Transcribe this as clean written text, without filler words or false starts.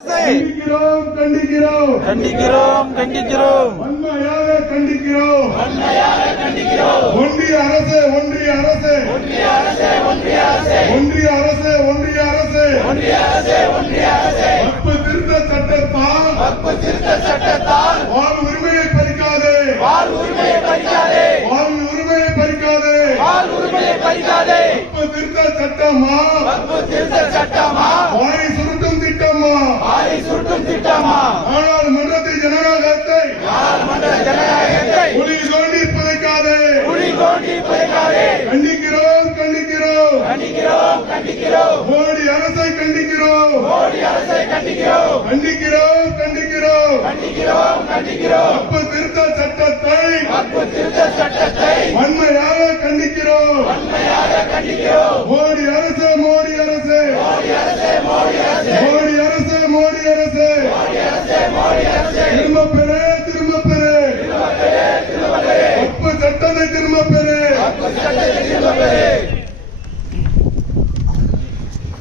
கண்டிக்கிறோம் கண்டிக்கிறோம் கண்டிக்கிறோம் கண்டிக்கிறோம் வன்மையாக கண்டிக்கிறோம் ஒன்றிய அரசு ஒன்றிய அரசு ஒன்றிய அரசு வக்பு திருத்த சட்டத்தால் வாழ் உரிமையை பறிக்காதே வக்பு திருத்த சட்டமா வாரி சுருட்டும் திட்டமா நாடாளுமன்றத்தில் ஜனநாயகத்தை புலி தோண்டி புதைக்காதே கண்டிக்கிறோம் மோடி அரசை கண்டிக்கிறோம் வக்பு திருத்த சட்டத்தை வன்மையாக கண்டிக்கிறோம் மோடி அரசு திரும்ப பெறு வக்பு சட்டத்தை திரும்ப பெறு